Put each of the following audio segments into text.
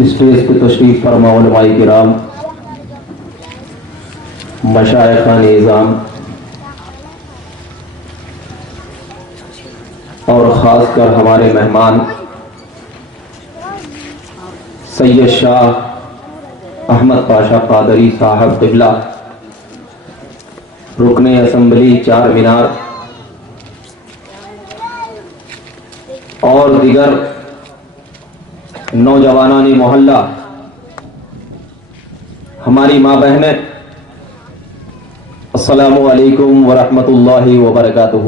Stage پہ تشریف فرما علماء کرام، مشائخان نظام اور خاص کر ہمارے مہمان سید شاہ احمد پاشا قادری صاحب قبلہ، رکن اسمبلی چار مینار اور دیگر نوجوانان محلہ، ہماری ماں بہنیں، السلام علیکم ورحمۃ اللہ وبرکاتہ۔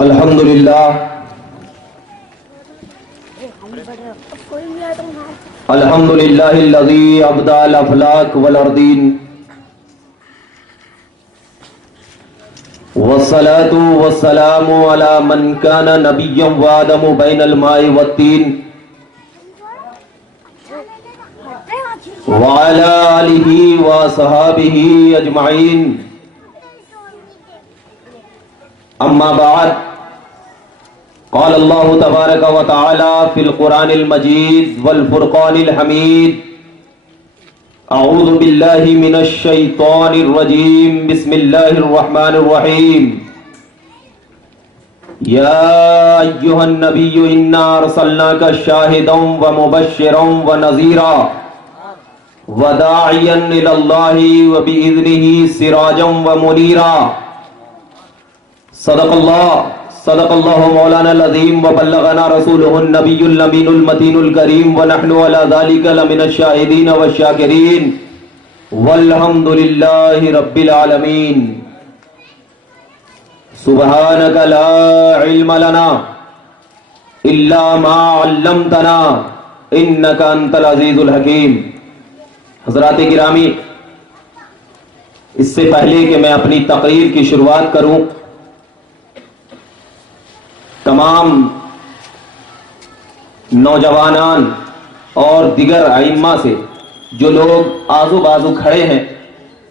الحمد للہ الذی ابدع الافلاک والارضین والصلاة والسلام علی من کان نبیا وآدم بین الماء والطین وعلی آلہ وصحابہ اجمعین، اما بعد، قال اللہ تبارک و تعالی فی القرآن المجید والفرقان الحمید، اعوذ باللہ من الشیطان الرجیم، بسم اللہ الرحمن الرحیم، یا ایہا النبی انا ارسلناک شاہدا ومبشرا ونذیرا وداعیا الی اللہ وباذنہ سراجا ومنیرا۔ صدق اللہ مولانا العظیم وبلغنا رسولہ النبی الامین المتین الکریم ونحن علی ذلک لمن الشاہدین والشاکرین والحمد للہ رب العالمین۔ سبحانک لا علم لنا الا ما علمتنا انک انت العزیز الحکیم۔ حضرات گرامی، اس سے پہلے کہ میں اپنی تقریر کی شروعات کروں، تمام نوجوانان اور دیگر ائمہ سے جو لوگ آزو بازو کھڑے ہیں،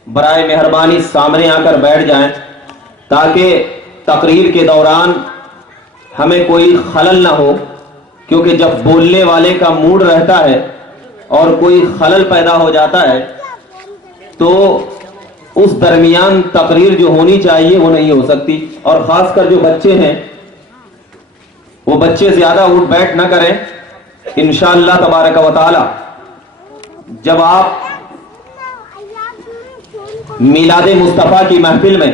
برائے مہربانی سامنے آ کر بیٹھ جائیں تاکہ تقریر کے دوران ہمیں کوئی خلل نہ ہو، کیونکہ جب بولنے والے کا موڈ رہتا ہے اور کوئی خلل پیدا ہو جاتا ہے تو اس درمیان تقریر جو ہونی چاہیے وہ نہیں ہو سکتی۔ اور خاص کر جو بچے ہیں وہ بچے زیادہ اٹھ بیٹھ نہ کریں۔ انشاءاللہ تبارک و تعالی جب آپ میلاد مصطفیٰ کی محفل میں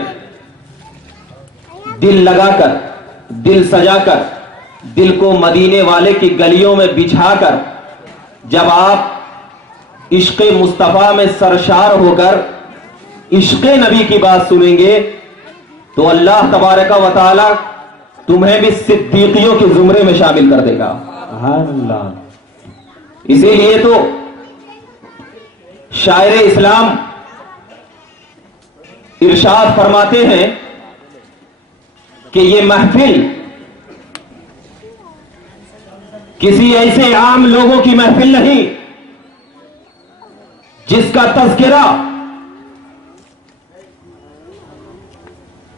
دل لگا کر، دل سجا کر، دل کو مدینے والے کی گلیوں میں بچھا کر جب آپ عشق مصطفیٰ میں سرشار ہو کر عشق نبی کی بات سنیں گے تو اللہ تبارک و تعالی تمہیں بھی صدیقیوں کے زمرے میں شامل کر دے گا۔ سبحان اللہ۔ اسی لیے تو شاعر اسلام ارشاد فرماتے ہیں کہ یہ محفل کسی ایسے عام لوگوں کی محفل نہیں جس کا تذکرہ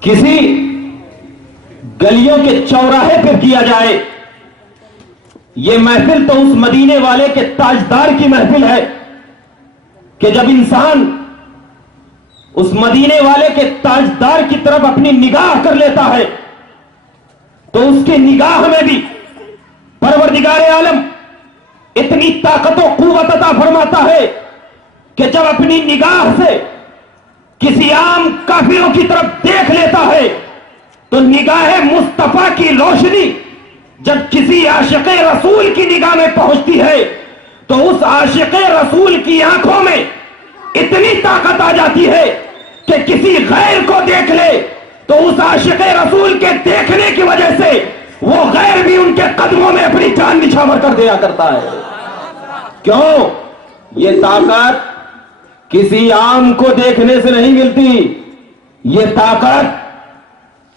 کسی گلیوں کے چوراہے پہ کیا جائے۔ یہ محفل تو اس مدینے والے کے تاجدار کی محفل ہے کہ جب انسان اس مدینے والے کے تاجدار کی طرف اپنی نگاہ کر لیتا ہے تو اس کی نگاہ میں بھی پروردگار عالم اتنی طاقت و قوت عطا فرماتا ہے کہ جب اپنی نگاہ سے کسی عام کافروں کی طرف دیکھ لیتا ہے تو نگاہ مصطفیٰ کی روشنی جب کسی عاشق رسول کی نگاہ میں پہنچتی ہے تو اس عاشق رسول کی آنکھوں میں اتنی طاقت آ جاتی ہے کہ کسی غیر کو دیکھ لے تو اس عاشق رسول کے دیکھنے کی وجہ سے وہ غیر بھی ان کے قدموں میں اپنی جان نچھاور کر دیا کرتا ہے۔ کیوں؟ یہ طاقت کسی عام کو دیکھنے سے نہیں ملتی، یہ طاقت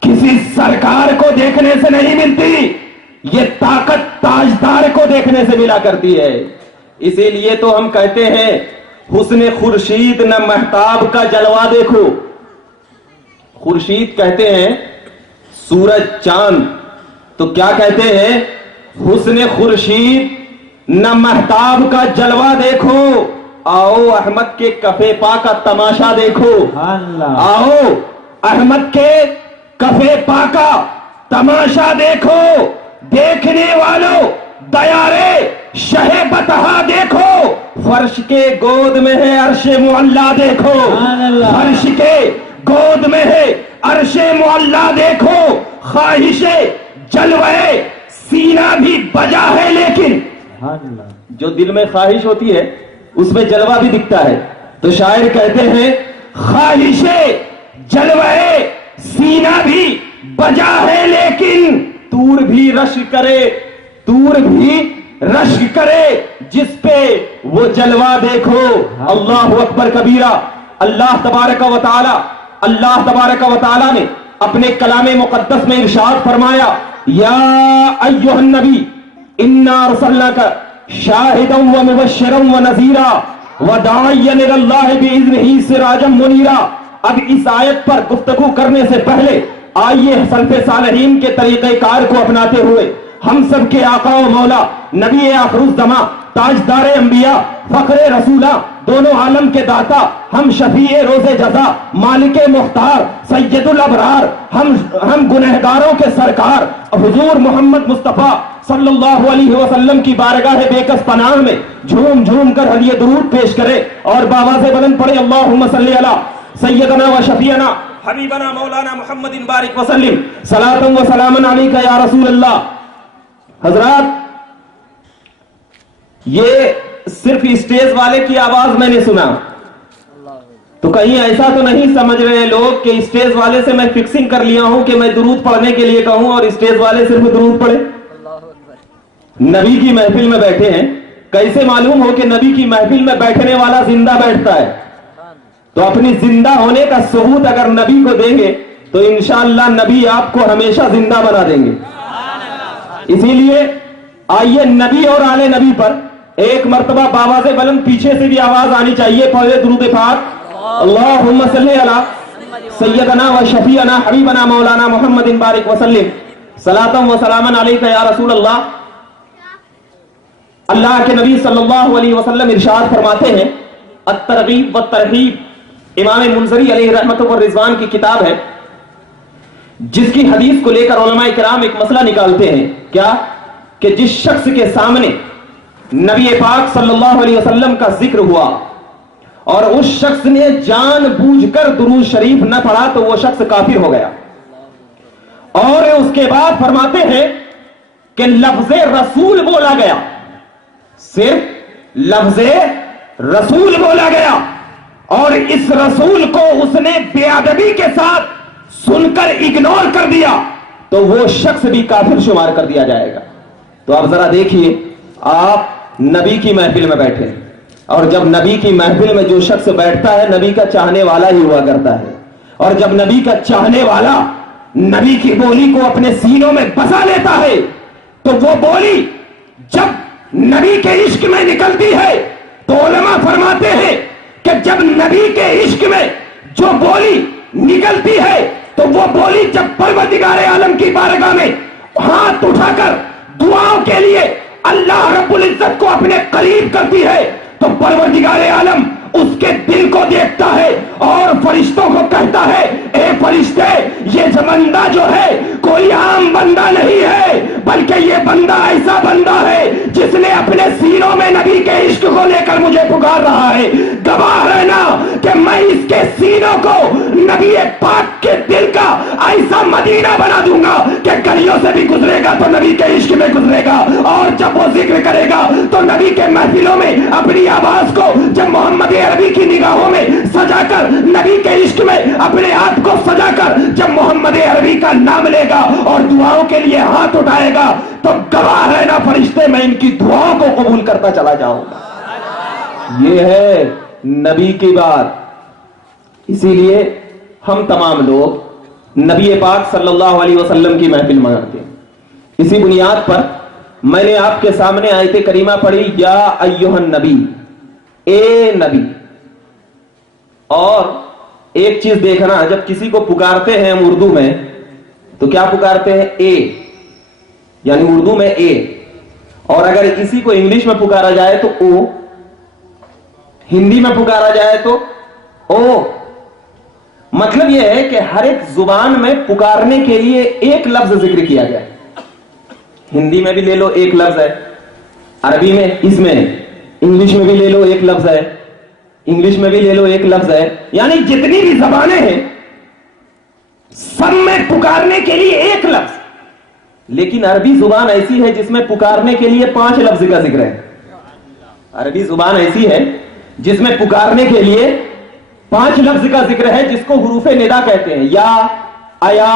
کسی سرکار کو دیکھنے سے نہیں ملتی، یہ طاقت تاجدار کو دیکھنے سے ملا کرتی ہے۔ اسی لیے تو ہم کہتے ہیں حسن خورشید نہ مہتاب کا جلوہ دیکھو، خورشید کہتے ہیں سورج چاند، تو کیا کہتے ہیں؟ حسن خورشید نہ مہتاب کا جلوہ دیکھو، آؤ احمد کے کفے پا کا تماشا دیکھو، آؤ احمد کے کفے پا کا تماشا دیکھو، دیکھنے والوں دیارے شہ بتہا دیکھو، فرش کے گود میں ہے عرش معلا دیکھو، فرش کے گود میں ہے عرش معلا دیکھو، خواہش جلوے سینہ بھی بجا ہے، لیکن جو دل میں خواہش ہوتی ہے اس میں جلوہ بھی دکھتا ہے. تو شاعر کہتے ہیں خواہش جلوے سینہ بھی بجا ہے، لیکن تور بھی رشک کرے، تور بھی رشک کرے، جس پہ وہ جلوہ دیکھو. اللہ اکبر کبیرہ. اللہ تبارک و تعالی نے اپنے کلام مقدس میں ارشاد فرمایا، یا ایھا النبی انا ارسلناک شاہدا ومبشرا ونذیرا وداعیا الی اللہ باذنہ سراجا منیرا. اب اس آیت پر گفتگو کرنے سے پہلے آئیے سلف صالحین کے طریقہ کار کو اپناتے ہوئے ہم سب کے آقا و مولا نبی آخر الزماں تاجدار انبیاء فخر رسولہ دونوں عالم کے داتا ہم شفیع روز جزا مالک مختار سید الابرار ہم گنہگاروں کے سرکار حضور محمد مصطفیٰ صلی اللہ علیہ وسلم کی بارگاہ بیکس پناہ میں جھوم جھوم کر ہدیہ درود پیش کرے اور بآواز بلند پڑھے اللہم صلی علی سیدنا و شفیعنا حبیبنا مولانا محمد بارک وسلم صلاۃ و سلام علیک یا رسول اللہ. حضرات، یہ صرف اسٹیج والے کی آواز میں نے سنا، تو کہیں ایسا تو نہیں سمجھ رہے لوگ کہ اسٹیج والے سے میں فکسنگ کر لیا ہوں کہ میں درود پڑھنے کے لیے کہوں اور اسٹیج والے صرف درود پڑھے. نبی کی محفل میں بیٹھے ہیں، کیسے معلوم ہو کہ نبی کی محفل میں بیٹھنے والا زندہ بیٹھتا ہے؟ تو اپنی زندہ ہونے کا ثبوت اگر نبی کو دیں گے تو انشاءاللہ نبی آپ کو ہمیشہ زندہ بنا دیں گے. اسی لیے آئیے نبی اور آل نبی پر ایک مرتبہ بآواز بلند پیچھے سے بھی آواز آنی چاہیے. پڑھے درود پاک. اللہم صلی علی سیدنا و شفیعنا حبیبنا مولانا محمد بارک وسلم صلاۃ و سلام علیک یا رسول اللہ. اللہ کے نبی صلی اللہ علیہ وسلم ارشاد فرماتے ہیں، الترغیب والترہیب امام منذری علیہ رحمت و رضوان کی کتاب ہے، جس کی حدیث کو لے کر علماء کرام ایک مسئلہ نکالتے ہیں. کیا؟ کہ جس شخص کے سامنے نبی پاک صلی اللہ علیہ وسلم کا ذکر ہوا اور اس شخص نے جان بوجھ کر درود شریف نہ پڑھا تو وہ شخص کافر ہو گیا. اور اس کے بعد فرماتے ہیں کہ لفظ رسول بولا گیا، صرف لفظ رسول بولا گیا، اور اس رسول کو اس نے بے ادبی کے ساتھ سن کر اگنور کر دیا تو وہ شخص بھی کافر شمار کر دیا جائے گا. تو آپ ذرا دیکھیے، آپ نبی کی محفل میں بیٹھے، اور جب نبی کی محفل میں جو شخص بیٹھتا ہے نبی کا چاہنے والا ہی ہوا کرتا ہے، اور جب نبی کا چاہنے والا نبی کی بولی کو اپنے سینوں میں بسا لیتا ہے تو وہ بولی جب نبی کے عشق میں نکلتی ہے تو علماء فرماتے ہیں کہ جب نبی کے عشق میں جو بولی نکلتی ہے تو وہ بولی جب پروردگار عالم کی بارگاہ میں ہاتھ اٹھا کر دعاؤں کے لیے اللہ رب العزت کو اپنے قریب کرتی ہے تو پروردگار عالم اس کے دل کو دیکھتا ہے اور فرشتوں کو کہتا ہے، اے فرشتے، یہ بندہ جو ہے کوئی عام بندہ نہیں ہے، بلکہ یہ بندہ ایسا بندہ ہے جس نے اپنے سینوں میں نبی کے عشق کو لے کر مجھے پکار رہا ہے. گواہ رہنا کہ میں اس کے سینوں کو نبی پاک کے دل کا ایسا مدینہ بنا دوں گا کہ گلیوں سے بھی گزرے گا تو نبی کے عشق میں گزرے گا، اور جب وہ ذکر کرے گا تو نبی کے محفلوں میں اپنی آواز کو جب محمد عربی کی نگاہوں میں سجا کر، نبی کے عشق میں اپنے آپ کو سجا کر جب محمد عربی کا نام لے گا اور دعاؤں کے لیے ہاتھ اٹھائے گا تو گواہ ہے نا فرشتے، میں ان کی دعاؤں کو قبول کرتا چلا جاؤں گا. یہ ہے نبی کی بات. اسی لیے ہم تمام لوگ نبی پاک صلی اللہ علیہ وسلم کی محفل مناتے ہیں. اسی بنیاد پر میں نے آپ کے سامنے آیت کریمہ پڑھی، یا ایھا النبی، اے نبی، اور ایک چیز دیکھنا, جب کسی کو پکارتے ہیں ہم اردو میں تو کیا پکارتے ہیں؟ اے, یعنی اردو میں اے. اور اگر کسی کو انگلش میں پکارا جائے تو او, ہندی میں پکارا جائے تو او. مطلب یہ ہے کہ ہر ایک زبان میں پکارنے کے لیے ایک لفظ ذکر کیا گیا. ہندی میں بھی لے لو ایک لفظ ہے, عربی میں اس میں, انگلش میں بھی لے لو ایک لفظ ہے, انگلش میں بھی لے لو ایک لفظ ہے. یعنی جتنی بھی زبانیں ہیں سب میں پکارنے کے لیے ایک لفظ. لیکن عربی زبان ایسی ہے جس میں پکارنے کے لیے 5 لفظ کا ذکر ہے. عربی زبان ایسی ہے جس میں پکارنے کے لیے 5 لفظ کا ذکر ہے, جس کو حروف ندا کہتے ہیں. یا, ایا,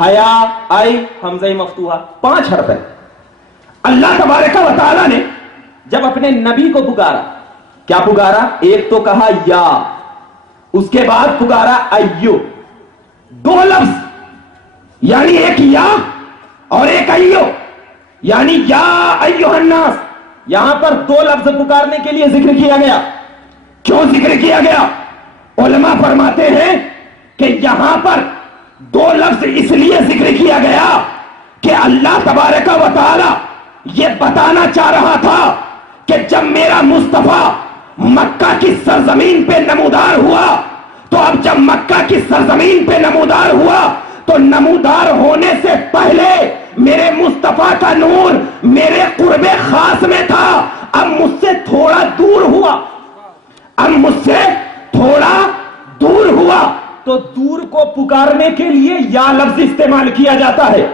حیا, آئی, حمزہ مفتوحہ, 5 حرف ہے. اللہ تبارک و تعالی نے جب اپنے نبی کو پکارا, کیا پکارا؟ ایک تو کہا یا, اس کے بعد پکارا ایو. 2 لفظ, یعنی ایک یا اور ایک ایو, یعنی یا ایھا الناس. یہاں پر 2 لفظ پکارنے کے لیے ذکر کیا گیا. کیوں ذکر کیا گیا؟ علماء فرماتے ہیں کہ یہاں پر 2 لفظ اس لیے ذکر کیا گیا کہ اللہ تبارک و تعالی یہ بتانا چاہ رہا تھا کہ جب میرا مصطفیٰ مکہ کی سرزمین پہ نمودار ہوا, تو اب جب مکہ کی سرزمین پہ نمودار ہوا تو نمودار ہونے سے پہلے میرے مصطفیٰ کا نور میرے قرب خاص میں تھا. اب مجھ سے تھوڑا دور ہوا, اب مجھ سے تھوڑا دور ہوا, تو دور کو پکارنے کے لیے یا لفظ استعمال کیا جاتا ہے.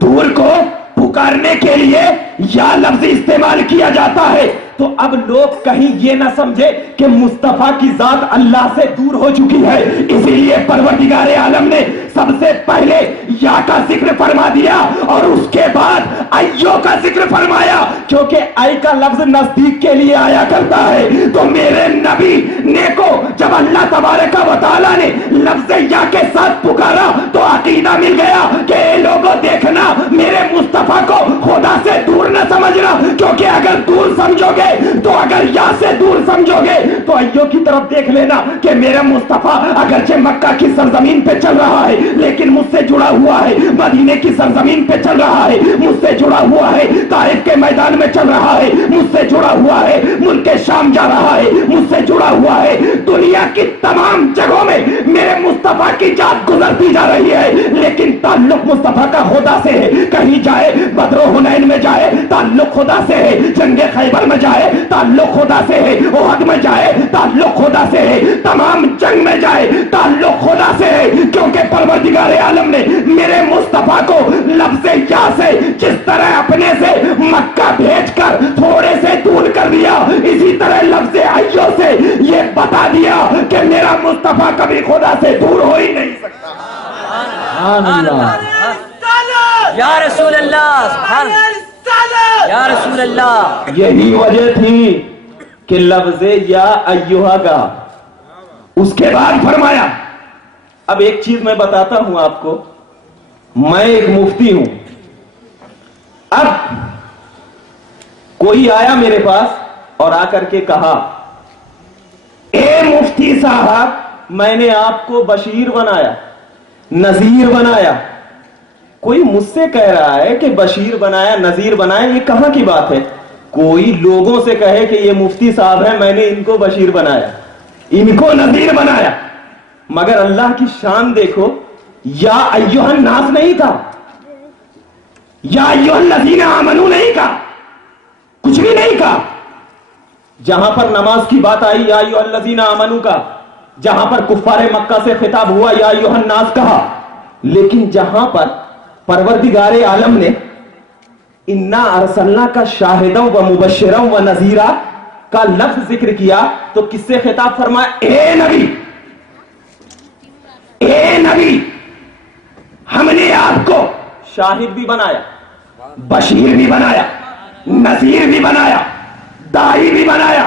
دور کو پکارنے کے لیے یا لفظ استعمال کیا جاتا ہے. تو اب لوگ کہیں یہ نہ سمجھے کہ مصطفیٰ کی ذات اللہ سے دور ہو چکی ہے, اسی لیے پروردگار عالم نے سب سے پہلے یا کا ذکر فرما دیا اور اس کے بعد ایو کا ذکر فرمایا, کیونکہ ای کا لفظ نزدیک کے لیے آیا کرتا ہے. تو میرے نبی نے کو جب اللہ تبارک و تعالی نے لفظ یا کے ساتھ پکارا تو عقیدہ مل گیا کہ اے لوگوں دیکھنا, میرے مصطفیٰ کو خدا سے دور نہ سمجھنا, کیونکہ اگر دور سمجھو گے تو اگر یا سے دور سمجھو گے تو ایو کی طرف دیکھ لینا کہ میرا مصطفیٰ اگرچہ مکہ کی سرزمین پہ چل رہا ہے لیکن مجھ سے جڑا ہوا ہے, مدینے کی سرزمین پہ چل رہا ہے مجھ سے جڑا ہوا ہے, طائف کے میدان میں چل رہا ہے مجھ سے جڑا ہوا ہے, ملک شام جا رہا ہے مجھ سے جڑا ہوا ہے. دنیا کی تمام جگہوں میں میرے مصطفیٰ کی ذات گزرتی جا رہی ہے, لیکن تعلق مصطفیٰ کا خدا سے ہے. کہیں جائے, بدر و حنین میں جائے تعلق خدا سے ہے, جنگ خیبر میں جائے تعلق خدا سے ہے, احد میں جائے تعلق خدا سے ہے, تمام جنگ میں جائے تعلق خدا سے ہے, کیونکہ پروردگار عالم نے میرے مصطفیٰ کو لفظ یا سے جس طرح اپنے سے مکہ بھیج کر تھوڑے سے دور کر دیا, اسی طرح لفظ ایو سے یہ بتا دیا کہ میرا مصطفیٰ کبھی خدا سے دور ہو ہی نہیں سکتا. یا رسول اللہ, یا رسول اللہ. یہی وجہ تھی کہ لفظ یا ایھا کا اس کے بعد فرمایا. اب ایک چیز میں بتاتا ہوں آپ کو, میں ایک مفتی ہوں. اب کوئی آیا میرے پاس اور آ کر کے کہا, اے مفتی صاحب, میں نے آپ کو بشیر بنایا, نذیر بنایا. کوئی مجھ سے کہہ رہا ہے کہ بشیر بنایا, نذیر بنایا, یہ کہاں کی بات ہے؟ کوئی لوگوں سے کہے کہ یہ مفتی صاحب ہیں, میں نے ان کو بشیر بنایا, ان کو نذیر بنایا. مگر اللہ کی شان دیکھو, یا ایھا الناس نہیں تھا, یا ایھا الذین آمنوا نہیں کہا, کچھ بھی نہیں کہا. جہاں پر نماز کی بات آئی یا ایھا الذین آمنوا کا, جہاں پر کفار مکہ سے خطاب ہوا یا ایھا الناس کہا. لیکن جہاں پر پروردگار عالم نے انا ارسلنا کا شاہدا و مبشرا و نذیرا کا لفظ ذکر کیا تو کس سے خطاب فرمایا؟ اے نبی, اے نبی, ہم نے آپ کو شاہد بھی بنایا, بشیر بھی بنایا, نذیر بھی بنایا, داعی بھی بنایا,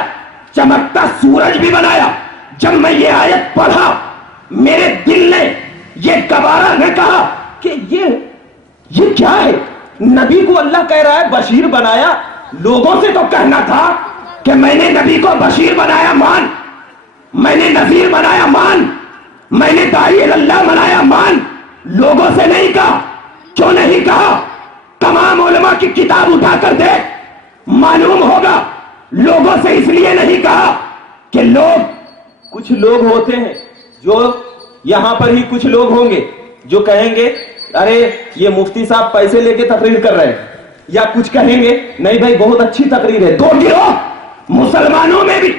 چمکتا سورج بھی بنایا. جب میں یہ آیت پڑھا میرے دل نے یہ گوارا نہ کہا کہ یہ کیا ہے. نبی کو اللہ کہہ رہا ہے بشیر بنایا, لوگوں سے تو کہنا تھا کہ میں نے نبی کو بشیر بنایا مان, میں نے نذیر بنایا مان, میں نے داعی اللہ بنایا مان، لوگوں سے نہیں کہا. کیوں نہیں کہا؟ تمام علماء کی کتاب اٹھا کر دیکھ، معلوم ہوگا. لوگوں سے اس لیے نہیں کہا کہ کچھ لوگ ہوتے ہیں جو یہاں پر ہی کچھ لوگ ہوں گے جو کہیں گے ارے یہ مفتی صاحب پیسے لے کے تقریر کر رہے ہیں، یا کچھ کہیں گے نہیں بھائی بہت اچھی تقریر ہے. دو گروہ مسلمانوں میں بھی،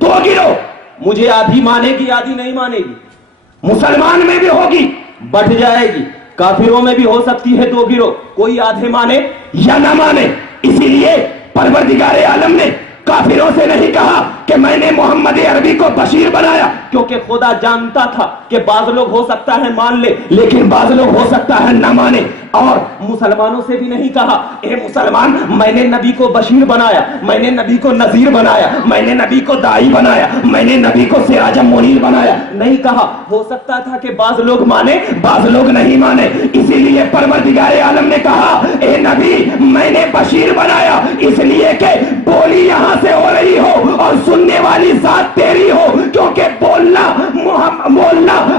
دو گروہ، مجھے آدھی مانے گی آدھی نہیں مانے گی. مسلمان میں بھی ہوگی، بڑھ جائے گی. کافروں میں بھی ہو سکتی ہے دو گروہ، کوئی آدھے مانے یا نہ مانے. اسی لیے پروردگار عالم نے کافروں سے نہیں کہا کہ میں نے محمد عربی کو بشیر بنایا، کیونکہ خدا جانتا تھا کہ بعض لوگ ہو سکتا ہے مان لے لیکن بعض لوگ ہو سکتا ہے نہ مانے. اور مسلمانوں سے بھی نہیں کہا اے مسلمان میں نے نبی کو بشیر بنایا، میں نے نبی کو نذیر بنایا، میں نے نبی کو داعی بنایا، میں نے نبی کو سراج منیر بنایا. نہیں کہا. ہو سکتا تھا کہ بعض لوگ مانے بعض لوگ نہیں مانے. اسی لیے پروردگار عالم نے کہا اے نبی میں نے بشیر بنایا اس لیے کہ بولی یہاں سے ہو رہی ہو اور سننے والی ذات تیری ہو، کیونکہ بولنا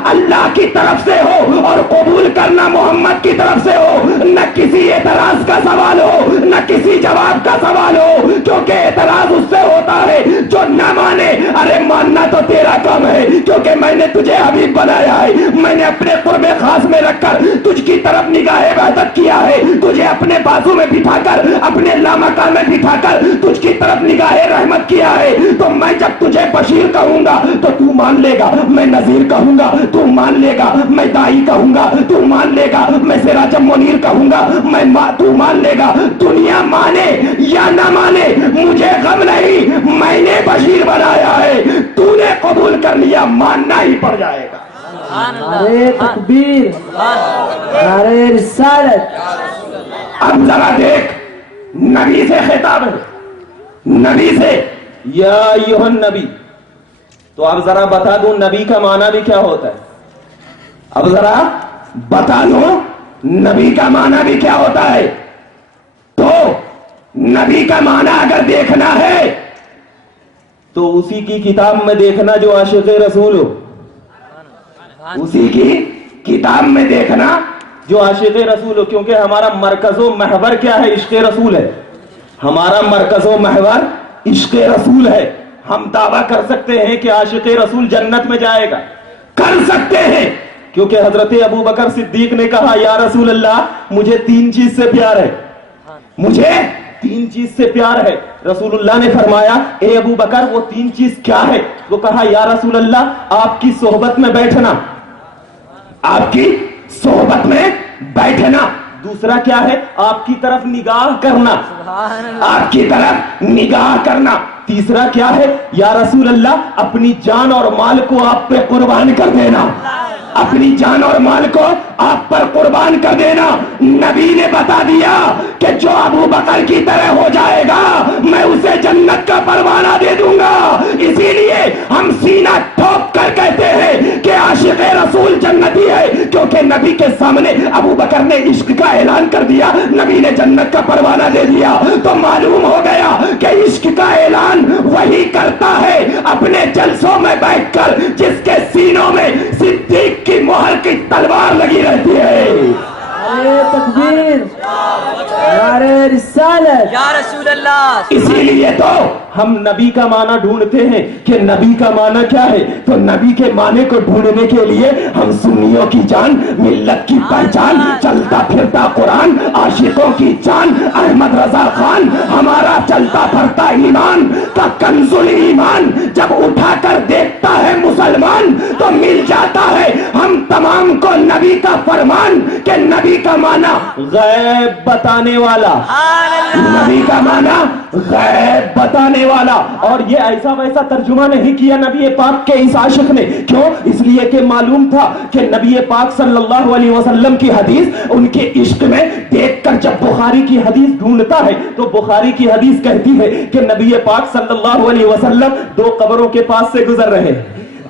اللہ کی طرف سے ہو اور قبول کرنا محمد کی طرف سے ہو. نہ کسی اعتراض کا سوال ہو نہ کسی جواب کا سوال ہو، کیونکہ اعتراض اس سے ہوتا ہے جو نہ مانے. ارے ماننا تو تیرا کام ہے، کیونکہ میں نے تجھے حبیب بنایا ہے. میں نے اپنے قرب خاص میں رکھ کر تجھ کی طرف نگاہ وحدت کیا ہے، تجھے اپنے بازو میں بٹھا کر اپنے لامکا میں بٹھا کر تجھ کی طرف نگاہ رحمت کیا ہے. تو میں جب تجھے بشیر کہوں گا تو تو مان لے گا، میں نذیر کہوں گا تو مان لے گا، میں داعی کہوں گا تو مان لے گا، میں سراج منیر کہوں گا تو مان لے گا. دنیا مانے یا نہ مانے مجھے غم نہیں، میں نے بشیر بنایا ہے، تو نے قبول کر لیا ماننا ہی پڑ جائے گا. نعرہ تکبیر، نعرہ رسالت. اب ذرا دیکھ نبی سے خطاب ہے، نبی سے یا ایھا النبی. تو اب ذرا بتا دوں نبی کا معنی بھی کیا ہوتا ہے. اب ذرا بتا دوں نبی کا معنی بھی کیا ہوتا ہے. تو نبی کا معنی اگر دیکھنا ہے تو اسی کی کتاب میں دیکھنا جو عاشق رسول ہو، اسی کی کتاب میں دیکھنا جو عاشق رسول ہو. کیونکہ ہمارا مرکز و محور کیا ہے؟ عشق رسول ہے. ہمارا مرکز و محور عشق رسول ہے. ہم دعویٰ کر سکتے ہیں کہ عاشق رسول جنت میں جائے گا، کر سکتے ہیں، کیونکہ حضرت ابو بکر صدیق نے کہا یا رسول اللہ مجھے 3 چیز سے پیار ہے، مجھے 3 چیز سے پیار ہے. رسول اللہ نے فرمایا اے ابو بکر وہ 3 چیز کیا ہے؟ وہ کہا یا رسول اللہ آپ کی صحبت میں بیٹھنا، آپ کی صحبت میں بیٹھنا. دوسرا کیا ہے؟ آپ کی طرف نگاہ کرنا، آپ کی طرف نگاہ کرنا. تیسرا کیا ہے؟ یا رسول اللہ اپنی جان اور مال کو آپ پہ قربان کر دینا، اپنی جان اور مال کو آپ پر قربان کر دینا. نبی نے بتا دیا کہ جو ابو بکر کی طرح ہو جائے گا میں اسے جنت کا پروانہ دے دوں گا. اسی لیے ہم سینہ ٹھوک کر کہتے ہیں کہ عاشق رسول جنتی ہے، کیونکہ نبی کے سامنے ابو بکر نے عشق کا اعلان کر دیا، نبی نے جنت کا پروانہ دے دیا. تو معلوم ہو گیا کہ عشق کا اعلان وہی کرتا ہے اپنے جلسوں میں بیٹھ کر جس کے سینوں میں صدیق کی مہر کی تلوار لگی رہتی ہے. نعرہ تکبیر، نعرہ رسالت. یا رسول اللہ. اسی لیے تو ہم نبی کا معنی ڈھونڈتے ہیں کہ نبی کا معنی کیا ہے. تو نبی کے معنی کو ڈھونڈنے کے لیے ہم سنیوں کی جان، ملت کی پہچان، چلتا پھرتا قرآن، عاشقوں کی جان احمد رضا خان، ہمارا چلتا پھرتا ایمان کا کنز ایمان جب اٹھا کر دیکھتا ہے مسلمان تو مل جاتا ہے ہم تمام کو نبی کا فرمان کہ نبی کا معنی غیب بتانے والا، نبی کا معنی غیب بتانے والا. اور یہ ایسا ویسا ترجمہ نہیں کیا نبی پاک کے اس عاشق نے. کیوں؟ اس لیے کہ معلوم تھا کہ نبی پاک صلی اللہ علیہ وسلم کی حدیث ان کے عشق میں دیکھ کر جب بخاری کی حدیث ڈھونڈتا ہے تو بخاری کی حدیث کہتی ہے کہ نبی پاک صلی اللہ علیہ وسلم 2 قبروں کے پاس سے گزر رہے،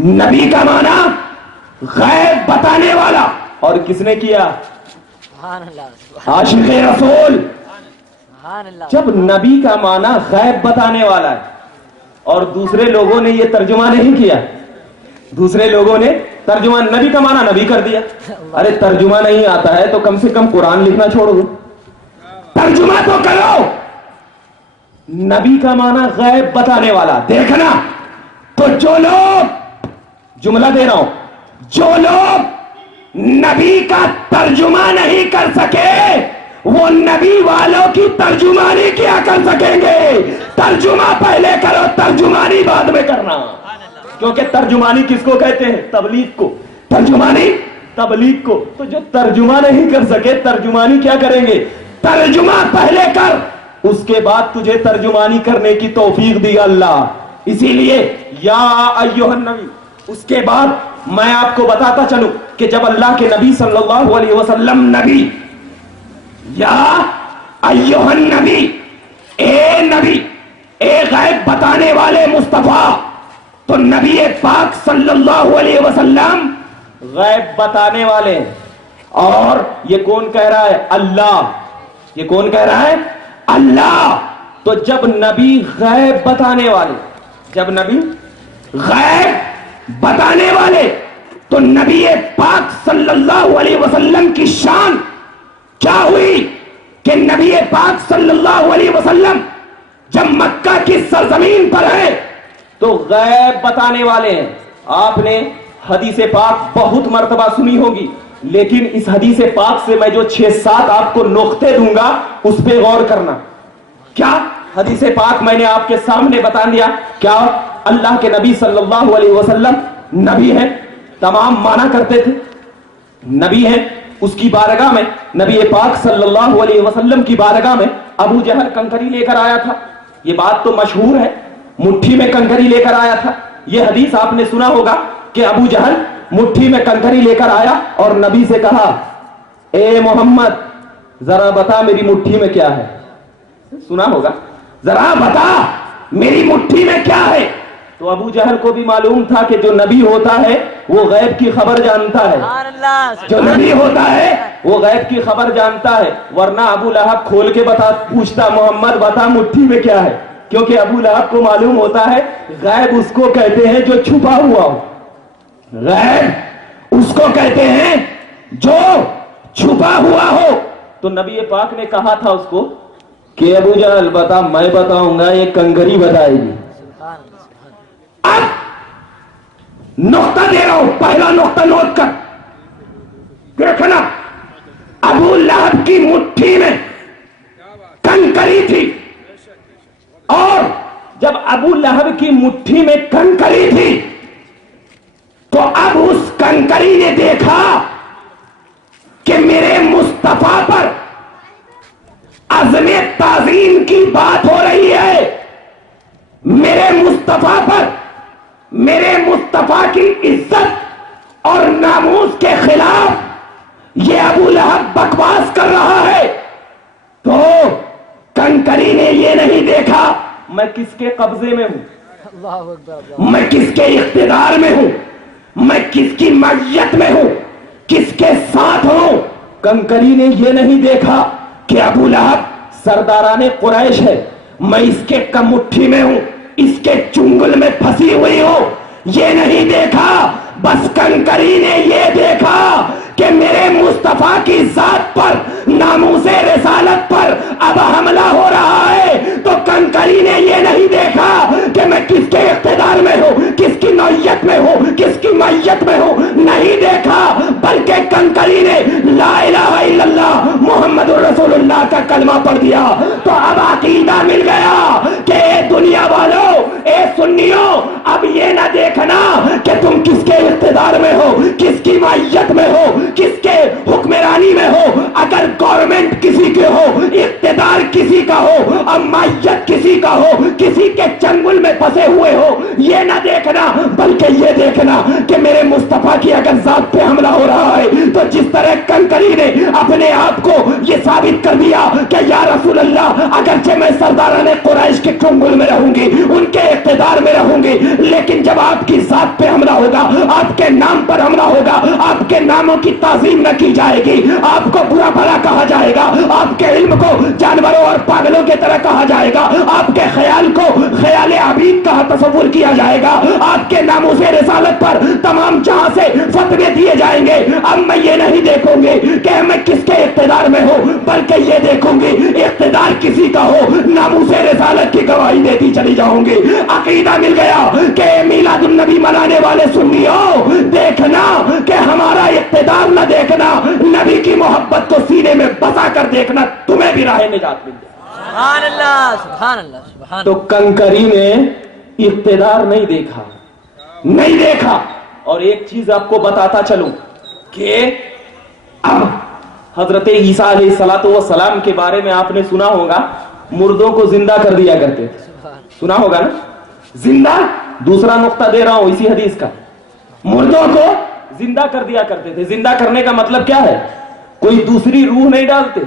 نبی کا معنی غیب بتانے والا. اور کس نے کیا؟ عاشق رسول. جب نبی کا معنی غیب بتانے والا ہے اور دوسرے لوگوں نے یہ ترجمہ نہیں کیا, دوسرے لوگوں نے ترجمہ نبی کا معنی نبی کر دیا. ارے ترجمہ نہیں آتا ہے تو کم سے کم قرآن لکھنا چھوڑ دو, ترجمہ تو کرو. نبی کا معنی غیب بتانے والا. دیکھنا تو جو لوگ, جملہ دے رہا ہوں, جو لوگ نبی کا ترجمہ نہیں کر سکے وہ نبی والوں کی ترجمانی کیا کر سکیں گے؟ ترجمہ پہلے کرو, ترجمانی بعد میں کرنا. کیونکہ ترجمانی کس کو کہتے ہیں؟ تبلیغ کو. ترجمانی تبلیغ کو. تو جو ترجمہ نہیں کر سکے ترجمانی کیا کریں گے؟ ترجمہ پہلے کر, اس کے بعد تجھے ترجمانی کرنے کی توفیق دی اللہ. اسی لیے یا ایھا النبی, اس کے بعد میں آپ کو بتاتا چلوں کہ جب اللہ کے نبی صلی اللہ علیہ وسلم نبی, یا ایھا النبی, اے نبی, اے غیب بتانے والے مصطفیٰ, تو نبی پاک صلی اللہ علیہ وسلم غیب بتانے والے. اور یہ کون کہہ رہا ہے؟ اللہ. یہ کون کہہ رہا ہے؟ اللہ. تو جب نبی غیب بتانے والے, جب نبی غیب بتانے والے, تو نبی پاک صلی اللہ علیہ وسلم کی شان کیا ہوئی کہ نبی پاک صلی اللہ علیہ وسلم جب مکہ کی سرزمین پر ہے تو غیب بتانے والے ہیں. آپ نے حدیث پاک بہت مرتبہ سنی ہوگی, لیکن اس حدیث پاک سے میں جو 6-7 آپ کو نقطے دوں گا اس پہ غور کرنا. کیا حدیث پاک میں نے آپ کے سامنے بتا دیا. کیا اللہ کے نبی صلی اللہ علیہ وسلم نبی ہیں؟ تمام مانا کرتے تھے نبی ہیں. اس کی بارگاہ میں, نبی پاک صلی اللہ علیہ وسلم کی بارگاہ میں ابو جہل کنکری لے کر آیا تھا. یہ بات تو مشہور ہے, مٹھی میں کنکری لے کر آیا تھا. یہ حدیث آپ نے سنا ہوگا کہ ابو جہل مٹھی میں کنکری لے کر آیا اور نبی سے کہا, اے محمد ذرا بتا میری مٹھی میں کیا ہے. سنا ہوگا, ذرا بتا میری مٹھی میں کیا ہے. تو ابو جہل کو بھی معلوم تھا کہ جو نبی ہوتا ہے وہ غیب کی خبر جانتا ہے. جو نبی ہوتا ہے وہ غیب کی خبر جانتا ہے. ورنہ ابو لہب کھول کے پوچھتا, محمد بتا مٹھی میں کیا ہے. کیونکہ ابو لہب کو معلوم ہوتا ہے غیب اس کو کہتے ہیں جو چھپا ہوا ہو. غیب اس کو کہتے ہیں جو چھپا ہوا ہو. تو نبی پاک نے کہا تھا اس کو کہ ابو جہل بتا, میں بتاؤں گا, یہ کنکری بتائے گی. اب نقطہ دے رہا ہوں, پہلا نقطہ نوٹ کر. دیکھنا, ابو لہب کی مٹھی میں کنکری تھی, اور جب ابو لہب کی مٹھی میں کنکری تھی تو اب اس کنکری نے دیکھا کہ میرے مصطفیٰ پر عزم تعظیم کی بات ہو رہی ہے. میرے مصطفیٰ پر, میرے مصطفیٰ کی عزت اور ناموس کے خلاف یہ ابو لہب بکواس کر رہا ہے. تو کنکری نے یہ نہیں دیکھا میں کس کے قبضے میں ہوں, میں کس کے اقتدار میں ہوں, میں کس کی معیت میں ہوں, کس کے ساتھ ہوں. کنکری نے یہ نہیں دیکھا کہ ابو لہب سرداران قریش ہے, میں اس کے مٹھی میں ہوں, اس کے چنگل میں پھنسی ہوئی ہوں. یہ نہیں دیکھا, بس کنکری نے یہ دیکھا کہ میرے مصطفیٰ کی ذات پر, ناموس رسالت پر اب حملہ ہو رہا ہے. تو کنکری نے یہ نہیں دیکھا کہ میں کس کے اقتدار میں ہوں, کس کی نوعیت میں ہوں, کس کی معیت میں ہوں, نہیں دیکھا, بلکہ کنکری نے لا الہ الا اللہ محمد الرسول اللہ کا کلمہ پڑھ دیا. تو اب عقیدہ مل گیا کہ اے دنیا والوں, اے سنیوں, اب یہ نہ دیکھنا کہ تم کس کے اقتدار میں ہو, کس کی معیت میں ہو, کس کے حکمرانی میں ہو. اگر گورنمنٹ کسی کی یہ ہو, اقتدار کسی کا ہو, امائیت کسی کا ہو, کسی کے چنگل میں پھنسے ہوئے ہو, یہ نہ دیکھنا بلکہ یہ دیکھنا کہ میرے مصطفیٰ کی اگر ذات پہ حملہ ہو رہا ہے تو جس طرح کنکری نے اپنے آپ کو یہ ثابت کر دیا کہ یا رسول اللہ اگرچہ میں سرداران قریش کے چنگل میں رہوں گی, ان کے اقتدار میں رہوں گی, لیکن جب آپ کی ذات پہ حملہ ہوگا, آپ کے نام پر حملہ ہوگا, آپ کے ناموں کی تعظیم نہ کی جائے گی, آپ کو برا بھلا کہا جائے گا, آپ کے علم کو جانوروں اور پاگلوں کی طرح کہا جائے گا, آپ کے خیال کو خیال عبید کا تصور کیا جائے گا, آپ کے ناموس رسالت پر تمام جہاں سے فتوے دیے جائیں گے. اب میں یہ نہیں دیکھوں گی کہ میں کس کے اقتدار میں ہوں, بلکہ یہ دیکھوں گی اقتدار کسی کا ہو, ناموس رسالت کی گواہی دیتی چلی جاؤں گی. عقیدہ مل گیا کہ میلاد النبی منانے والے سنیو, دیکھنا کہ ہمارا اقتدار نہ دیکھنا, نبی کی محبت کو سینے میں بسا کر دیکھنا, تمہیں بھی راہ نجات مل جائے. سبحان اللہ سبحان اللہ سبحان. تو کنکری نے اقتدار نہیں دیکھا, نہیں دیکھا. اور ایک چیز آپ کو بتاتا چلوں کہ اب حضرت عیسیٰ علیہ السلام کے بارے میں آپ نے سنا ہوگا, مردوں کو زندہ کر دیا کرتے تھے, سنا ہوگا نا, زندہ. دوسرا نقطہ دے رہا ہوں اسی حدیث کا, مردوں کو زندہ کر دیا کرتے تھے. زندہ کرنے کا مطلب کیا ہے؟ کوئی دوسری روح نہیں ڈالتے,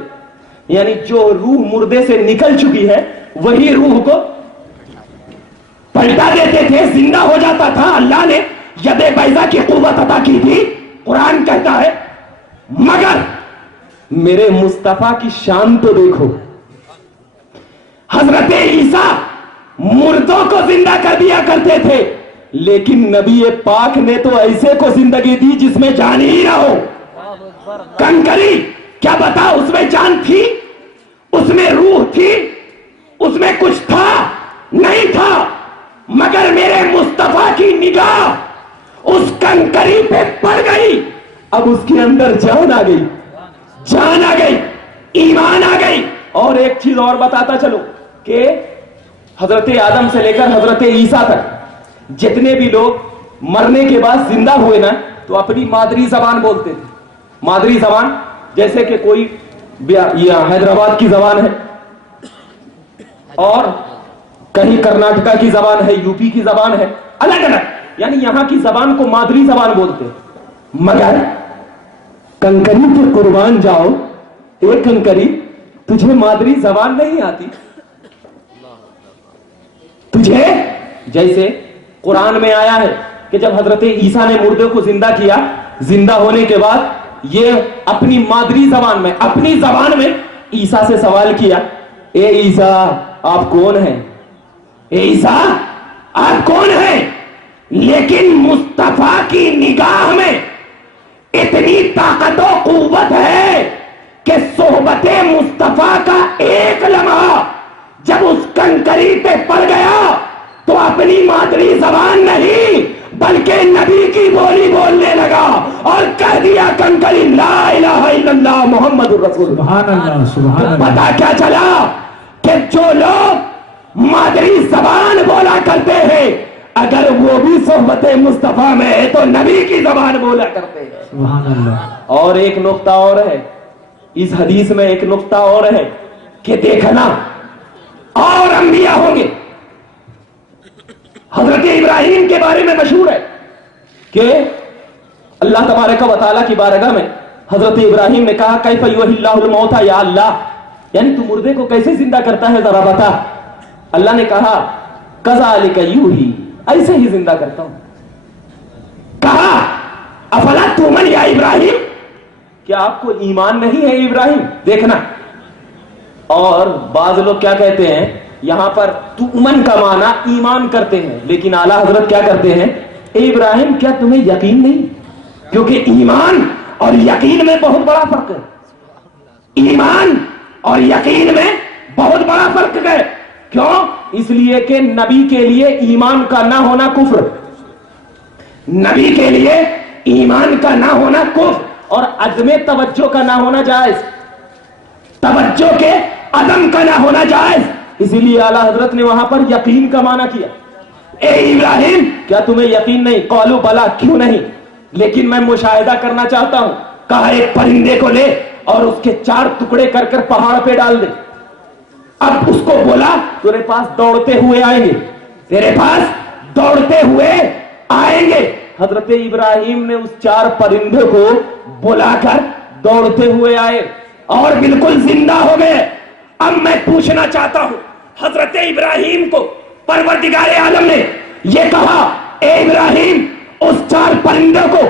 یعنی جو روح مردے سے نکل چکی ہے وہی روح کو پلٹا دیتے تھے, زندہ ہو جاتا تھا. اللہ نے ید بیضا کی قوت عطا کی تھی, قرآن کہتا ہے. مگر میرے مصطفیٰ کی شان تو دیکھو, حضرت عیسیٰ مردوں کو زندہ کر دیا کرتے تھے, لیکن نبی پاک نے تو ایسے کو زندگی دی جس میں جان ہی نہ ہو. کنکری کیا بتا اس میں جان تھی, اس میں روح تھی, اس میں کچھ تھا نہیں تھا, مگر میرے مصطفیٰ کی نگاہ اس کنکری پہ پڑ گئی. اب اس کے اندر جان آ گئی, جان آ گئی, ایمان آ گئی. اور ایک چیز اور بتاتا چلو کہ حضرت آدم سے لے کر حضرت عیسیٰ تک جتنے بھی لوگ مرنے کے بعد زندہ ہوئے نا, تو اپنی مادری زبان بولتے تھے. مادری زبان جیسے کہ کوئی حیدرآباد کی زبان ہے, اور کہیں کرناٹکا کی زبان ہے, یو پی کی زبان ہے, الگ الگ, یعنی یہاں کی زبان کو مادری زبان بولتے. مگر کنکری پہ قربان جاؤ, ایک کنکری تجھے مادری زبان نہیں آتی, تجھے جیسے قرآن میں آیا ہے کہ جب حضرت عیسیٰ نے مردے کو زندہ کیا, زندہ ہونے کے بعد یہ اپنی مادری زبان میں, اپنی زبان میں عیسیٰ سے سوال کیا, اے عیسیٰ آپ کون ہیں, اے عیسیٰ آپ کون ہیں. لیکن مصطفیٰ کی نگاہ میں اتنی طاقت و قوت ہے کہ صحبت مصطفیٰ کا ایک لمحہ جب اس کنکری پہ پڑ گیا تو اپنی مادری زبان نہیں بلکہ نبی کی بولی بولنے لگا اور کہہ دیا کنکری لا الہ الا اللہ محمد الرسول. سبحان اللہ سبحان اللہ. پتا کیا چلا کہ جو لوگ مادری زبان بولا کرتے ہیں اگر وہ بھی صحبت مصطفیٰ میں ہے تو نبی کی زبان بولا کرتے ہیں. سبحان اللہ. اور ایک نقطہ اور ہے اس حدیث میں, ایک نقطہ اور ہے کہ دیکھنا اور انبیاء ہوں گے. حضرت ابراہیم کے بارے میں مشہور ہے کہ اللہ تبارک و تعالیٰ کی بارگاہ میں حضرت ابراہیم نے کہا کیف یحیی اللہ الموتى یا اللہ, یعنی تو مردے کو کیسے زندہ کرتا ہے ذرا بتا. اللہ نے کہا کذالک یحیی, ایسے ہی زندہ کرتا ہوں. کہا افلا تؤمن یا ابراہیم, کیا آپ کو ایمان نہیں ہے ابراہیم. دیکھنا, اور بعض لوگ کیا کہتے ہیں یہاں پر تؤمن کا معنی ایمان کرتے ہیں, لیکن اعلیٰ حضرت کیا کرتے ہیں, اے ابراہیم کیا تمہیں یقین نہیں, کیونکہ ایمان اور یقین میں بہت بڑا فرق ہے. ایمان اور یقین میں بہت بڑا فرق ہے. کیوں؟ اس لیے کہ نبی کے لیے ایمان کا نہ ہونا کفر, نبی کے لیے ایمان کا نہ ہونا کفر اور عدم توجہ کا نہ ہونا جائز, توجہ کے عدم کا نہ ہونا جائز. اسی لیے اعلیٰ حضرت نے وہاں پر یقین کا معنی کیا. اے ابراہیم کیا تمہیں یقین نہیں, قالوا بلا, کیوں نہیں, لیکن میں مشاہدہ کرنا چاہتا ہوں. کہا ایک پرندے کو لے اور اس کے 4 ٹکڑے کر کر پہاڑ پہ ڈال دے. اب اس کو بولا تیرے پاس دوڑتے ہوئے آئیں گے, تیرے پاس دوڑتے ہوئے آئیں گے. حضرت ابراہیم نے اس 4 پرندوں کو بلا کر دوڑتے ہوئے آئے اور بالکل زندہ ہو گئے. اب میں پوچھنا چاہتا ہوں, حضرت ابراہیم کو پروردگار عالم نے یہ کہا, اے ابراہیم اس 4 پرندوں کو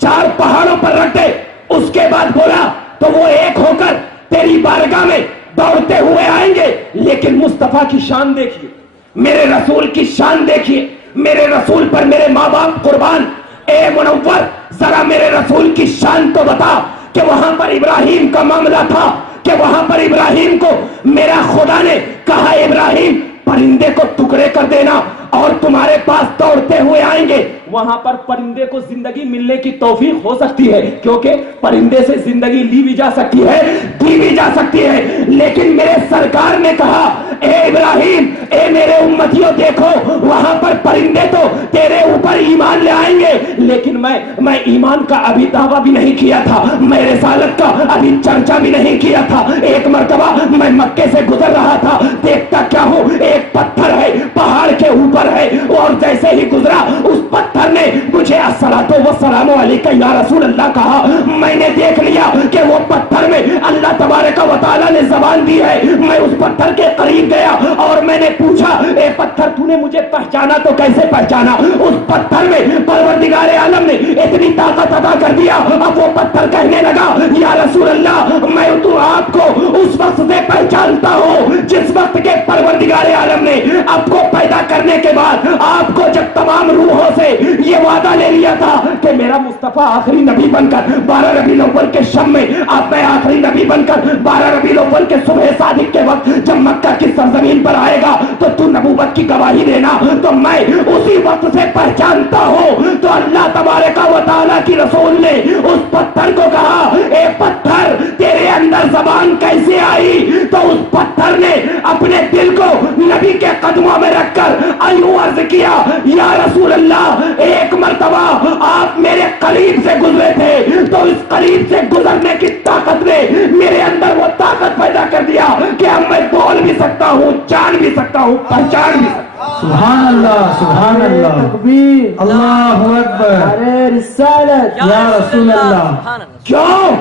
4 پہاڑوں پر رکھ دے. اس کے بعد بولا تو وہ ایک ہو کر تیری بارگاہ میں دوڑتے ہوئے آئیں گے. لیکن مصطفیٰ کی شان دیکھیے, میرے رسول کی شان دیکھیے, میرے رسول پر میرے ماں باپ قربان. اے منور ذرا میرے رسول کی شان تو بتا کہ وہاں پر ابراہیم کا معاملہ تھا کہ وہاں پر ابراہیم کو میرا خدا نے کہا ابراہیم پرندے کو ٹکڑے کر دینا اور تمہارے پاس دوڑتے ہوئے آئیں گے. وہاں پر پرندے کو زندگی ملنے کی توفیق ہو سکتی ہے, کیونکہ پرندے سے زندگی لی بھی جا سکتی ہے, دی بھی جا سکتی ہے. لیکن میرے سرکار نے کہا اے ابراہیم, اے میرے امتیوں دیکھو وہاں پر پرندے تو تیرے اوپر ایمان لے آئیں گے, لیکن میں ایمان کا ابھی دعویٰ بھی نہیں کیا تھا, میں رسالت کا ابھی چرچا بھی نہیں کیا تھا. ایک مرتبہ میں مکے سے گزر رہا تھا, دیکھتا کیا ہوں ایک پتھر ہے پہاڑ کے اوپر ہے, اور جیسے ہی گزرا اس پتھر نے مجھے الصلاۃ والسلام علیک یا رسول اللہ کہا. میں نے دیکھ لیا کہ وہ پتھر میں اللہ تبارک و تعالیٰ نے زبان دی ہے. میں اس پتھر کے قریب گیا اور میں نے پوچھا اے پتھر تو نے مجھے پہچانا تو کیسے پہچانا؟ اس پتھر میں پروردگار عالم نے اتنی طاقت عطا کر دیا. اب وہ پتھر کہنے لگا یا رسول اللہ میں تو آپ کو اس وقت سے پہچانتا ہوں جس وقت کے پروردگار عالم نے آپ کو پیدا کرنے کے بعد آپ کو جب تمام روحوں سے یہ وعدہ لے لیا تھا کہ میرا مصطفیٰ آخری نبی بن کر 12 ربیع الاول کے شب میں آپ میں آخری نبی بن کر 12 ربیع الاول کے صبح صادق کے وقت جب مکہ کی سرزمین پر آئے گا تو نبوت کی گواہی دینا. تو میں اسی وقت سے پہچانتا ہوں. تو اللہ تبارک و تعالیٰ کی رسول نے اس پتھر کو کہا اے پتھر تیرے اندر زبان کیسے آئی؟ تو اس پتھر نے اپنے دل کو نبی کے قدموں میں رکھ کر ایوں عرض کیا یا رسول اللہ ایک مرتبہ آپ میرے قریب سے گزرے تھے تو اس قریب سے گزرنے کی طاقت نے میرے اندر وہ طاقت پیدا کر دیا کہ اب میں بول بھی سکتا ہوں, جان بھی سکتا ہوں, پہچان بھی سکتا ہوں. سبحان اللہ, سبحان اللہ, تکبیر, اللہ اکبر, نعرہ رسالت یا رسول اللہ. کیوں؟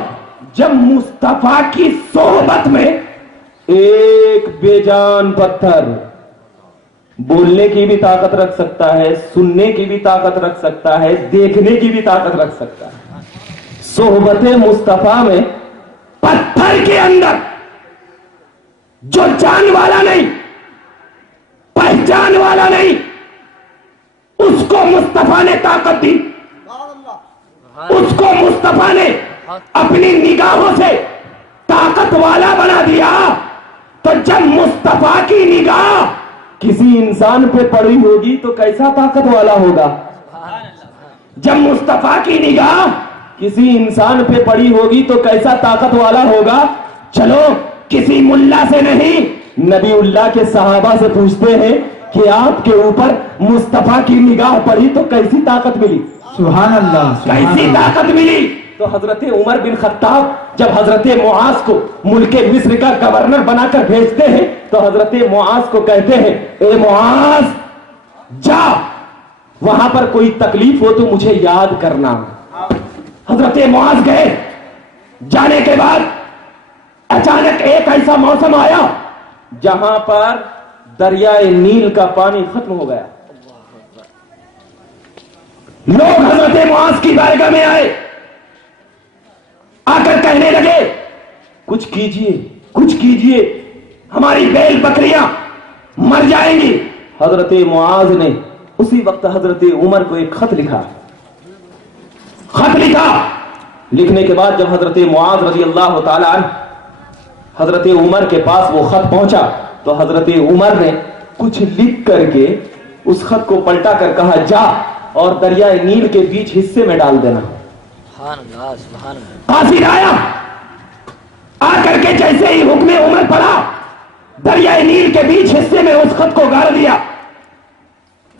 جب مصطفیٰ کی صحبت میں ایک بے جان پتھر بولنے کی بھی طاقت رکھ سکتا ہے, سننے کی بھی طاقت رکھ سکتا ہے, دیکھنے کی بھی طاقت رکھ سکتا ہے. صحبت مصطفیٰ میں پتھر کے اندر جو جان والا نہیں, پہچان والا نہیں, اس کو مصطفیٰ نے طاقت دی, اس کو مصطفیٰ نے اپنی نگاہوں سے طاقت والا بنا دیا. تو جب مصطفیٰ کی نگاہ کسی انسان پہ پڑی ہوگی تو کیسا طاقت والا ہوگا؟ جب مصطفیٰ کی نگاہ کسی انسان پہ پڑی ہوگی تو کیسا طاقت والا ہوگا؟ چلو کسی ملا سے نہیں, نبی اللہ کے صحابہ سے پوچھتے ہیں کہ آپ کے اوپر مصطفیٰ کی نگاہ پڑی تو کیسی طاقت ملی؟ سبحان اللہ, کیسی طاقت ملی؟ تو حضرت عمر بن خطاب جب حضرت معاذ کو ملک مصر کا گورنر بنا کر بھیجتے ہیں تو حضرت معاذ کو کہتے ہیں اے معاذ جا, وہاں پر کوئی تکلیف ہو تو مجھے یاد کرنا. حضرت معاذ گئے, جانے کے بعد اچانک ایک ایسا موسم آیا جہاں پر دریائے نیل کا پانی ختم ہو گیا. لوگ حضرت معاذ کی بارگاہ میں آئے, آ کر کہنے لگے کچھ کیجئے, کچھ کیجئے, ہماری بیل بکریاں مر جائیں گی. حضرت معاذ نے اسی وقت حضرت عمر کو ایک خط لکھا. خط لکھا, لکھنے کے بعد جب حضرت معاذ رضی اللہ تعالی عنہ حضرت عمر کے پاس وہ خط پہنچا تو حضرت عمر نے کچھ لکھ کر کے اس خط کو پلٹا کر کہا جا اور دریائے نیل کے بیچ حصے میں ڈال دینا. قاصد آیا, آ کر کے جیسے ہی حکم عمر پڑا دریائے نیل کے بیچ حصے میں اس خط کو گاڑ دیا.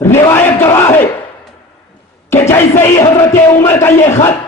روایت گواہ ہے کہ جیسے ہی حضرت عمر کا یہ خط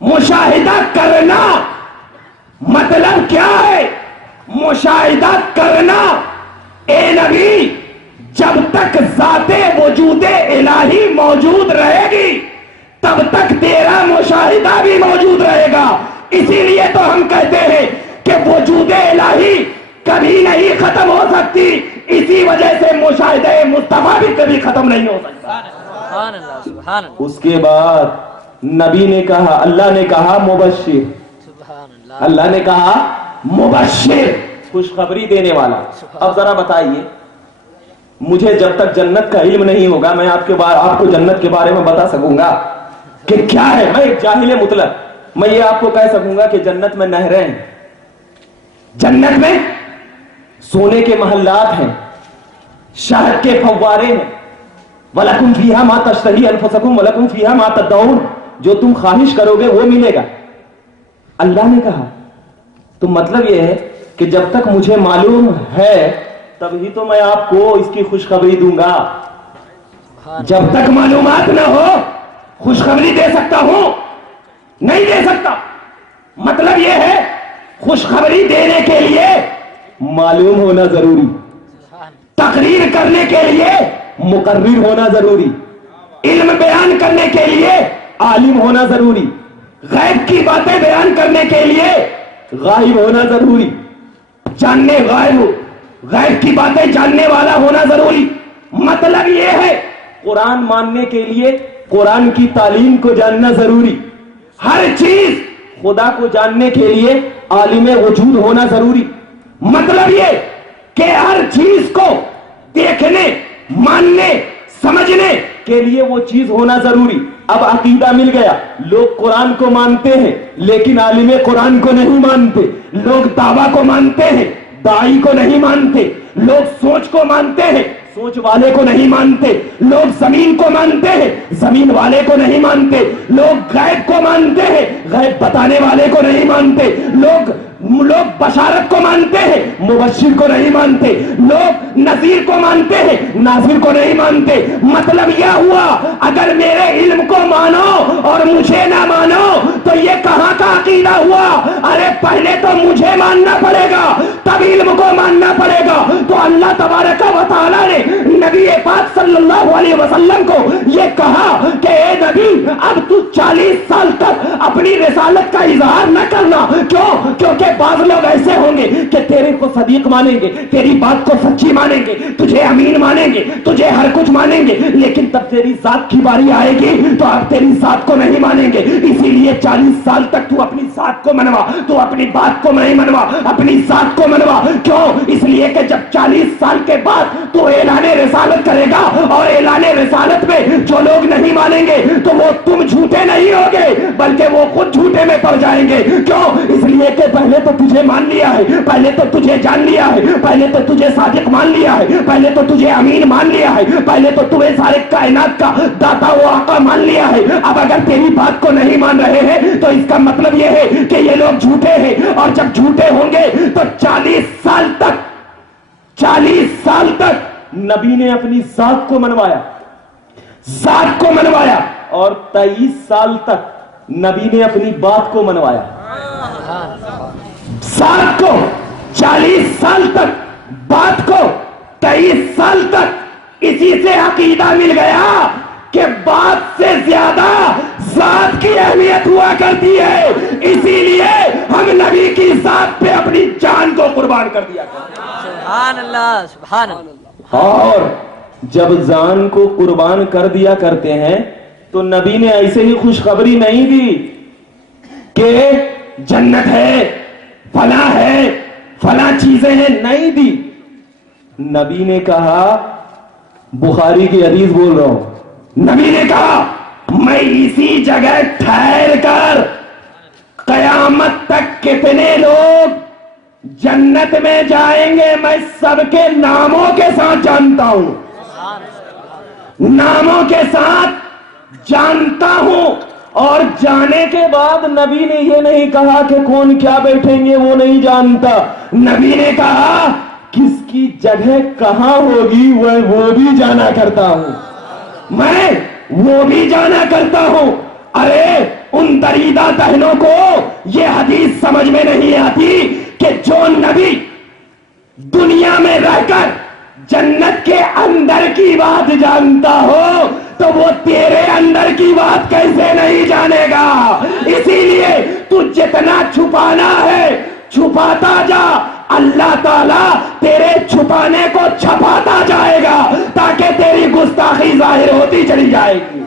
مشاہدہ کرنا مطلب کیا ہے؟ مشاہدہ کرنا، اے نبی جب تک ذات وجود الہی موجود رہے گی تب تک تیرا مشاہدہ بھی موجود رہے گا. اسی لیے تو ہم کہتے ہیں کہ وجود الہی کبھی نہیں ختم ہو سکتی، اسی وجہ سے مشاہدہ مصطفیٰ بھی کبھی ختم نہیں ہو سکتا. سبحان اللہ سبحان اللہ اس کے بعد نبی نے کہا، اللہ نے کہا مبشر، سبحان اللہ. اللہ نے کہا مبشر، خوشخبری دینے والا. اب ذرا بتائیے، مجھے جب تک جنت کا علم نہیں ہوگا میں آپ کو جنت کے بارے میں بتا سکوں گا کہ کیا ہے؟ میں ایک جاہل مطلق، میں یہ آپ کو کہہ سکوں گا کہ جنت میں نہریں ہیں، جنت میں سونے کے محلات ہیں، شہد کے فوارے ہیں، وَلَكُمْ فِيهَا مَا تَشْتَهِي أَنفُسُكُمْ وَلَكُمْ فِيهَا مَا تَدَّعُونَ، جو تم خواہش کرو گے وہ ملے گا. اللہ نے کہا. تو مطلب یہ ہے کہ جب تک مجھے معلوم ہے تبھی تو میں آپ کو اس کی خوشخبری دوں گا. جب تک معلومات نہ ہو خوشخبری دے سکتا ہوں؟ نہیں دے سکتا. مطلب یہ ہے خوشخبری دینے کے لیے معلوم ہونا ضروری، تقریر کرنے کے لیے مقرر ہونا ضروری، علم بیان کرنے کے لیے عالم ہونا ضروری، غیب کی باتیں بیان کرنے کے لیے غائب ہونا ضروری، غیب کی باتیں جاننے والا ہونا ضروری. مطلب یہ ہے قرآن ماننے کے لیے قرآن کی تعلیم کو جاننا ضروری، ہر چیز خدا کو جاننے کے لیے عالم وجود ہونا ضروری. مطلب یہ کہ ہر چیز کو دیکھنے، ماننے، سمجھنے کے لیے وہ چیز ہونا ضروری. اب عقیدہ مل گیا. لوگ قرآن کو مانتے ہیں لیکن عالم قرآن کو نہیں مانتے. لوگ دعویٰ کو مانتے ہیں، داعی کو نہیں مانتے. لوگ سوچ کو مانتے ہیں، سوچ والے کو نہیں مانتے. لوگ زمین کو مانتے ہیں، زمین والے کو نہیں مانتے. لوگ غیب کو مانتے ہیں، غیب بتانے والے کو نہیں مانتے. لوگ بشارت کو مانتے ہیں، مبشر کو نہیں مانتے. لوگ نذیر کو مانتے ہیں، ناظر کو نہیں مانتے. مطلب یہ ہوا اگر میرے علم کو مانو اور مجھے نہ مانو تو یہ کہاں کا عقیدہ ہوا؟ ارے پہلے تو مجھے ماننا پڑے گا تب علم کو ماننا پڑے گا. تو اللہ تبارک و تعالی نے نبی پاک صلی اللہ علیہ وسلم کو یہ کہا کہ اے نبی اب تو 40 سال تک اپنی رسالت کا اظہار نہ کرنا. کیوں؟ کیونکہ بعض لوگ ایسے ہوں گے کہ تیرے کو صدیق مانیں گے، تیری بات کو سچی مانیں گے، تجھے امین مانیں گے، تجھے ہر کچھ مانیں گے، لیکن تب تیری ذات کی باری آئے گی تو اب تیری ذات کو نہیں مانیں گے. اسی لیے 40 سال تک تو اپنی ذات کو منوا، تو اپنی بات کو نہیں منوا، اپنی ذات کو منوا. کیوں؟ اس لیے کہ جب 40 سال کے بعد تو اعلان رسالت کرے گا اور اعلان رسالت میں جو لوگ نہیں مانیں گے تو وہ تم جھوٹے نہیں ہوگے بلکہ وہ خود جھوٹے میں پڑ جائیں گے. کیوں؟ اس لیے کہ پہلے تو تجھے مان لیا ہے، پہلے تو تجھے جان لیا ہے، پہلے تو تجھے صادق مان لیا ہے، پہلے تو تجھے امین مان لیا ہے، پہلے تو تمہیں سارے کائنات کا داتا و آقا مان لیا ہے. اب اگر تیری بات کو نہیں مان رہے ہیں تو اس کا مطلب یہ ہے کہ یہ لوگ جھوٹے ہیں. اور جب جھوٹے ہوں گے تو 40 سال تک نبی نے اپنی ذات کو منوایا اور 23 سال تک نبی نے اپنی بات کو منوایا. ذات کو 40 سال تک، بات کو 23 سال تک. اسی سے عقیدہ مل گیا کہ بات سے زیادہ ذات کی اہمیت ہوا کرتی ہے. اسی لیے ہم نبی کی ذات پہ اپنی جان کو قربان کر دیا کرتے ہیں. سبحان اللہ سبحان اللہ. اور جب جان کو قربان کر دیا کرتے ہیں تو نبی نے ایسے ہی خوشخبری نہیں دی کہ جنت ہے، فلاں ہے، فلاں چیزیں ہیں، نہیں دی. نبی نے کہا، بخاری کی حدیث بول رہا ہوں، نبی نے کہا میں اسی جگہ ٹھہر کر قیامت تک کتنے لوگ جنت میں جائیں گے میں سب کے ناموں کے ساتھ جانتا ہوں، ناموں کے ساتھ جانتا ہوں. اور جانے کے بعد نبی نے یہ نہیں کہا کہ کون کیا بیٹھیں گے وہ نہیں جانتا. نبی نے کہا کس کی جگہ کہاں ہوگی وہ بھی جانا کرتا ہوں، میں وہ بھی جانا کرتا ہوں. ارے ان دریدہ ذہنوں کو یہ حدیث سمجھ میں نہیں آتی کہ جو نبی دنیا میں رہ کر جنت کے اندر کی بات جانتا ہو تو وہ تیرے اندر کی بات کیسے نہیں جانے گا؟ اسی لیے تو جتنا چھپانا ہے چھپاتا جا، اللہ تعالیٰ تیرے چھپانے کو چھپاتا جائے گا تاکہ تیری گستاخی ظاہر ہوتی چلی جائے گی۔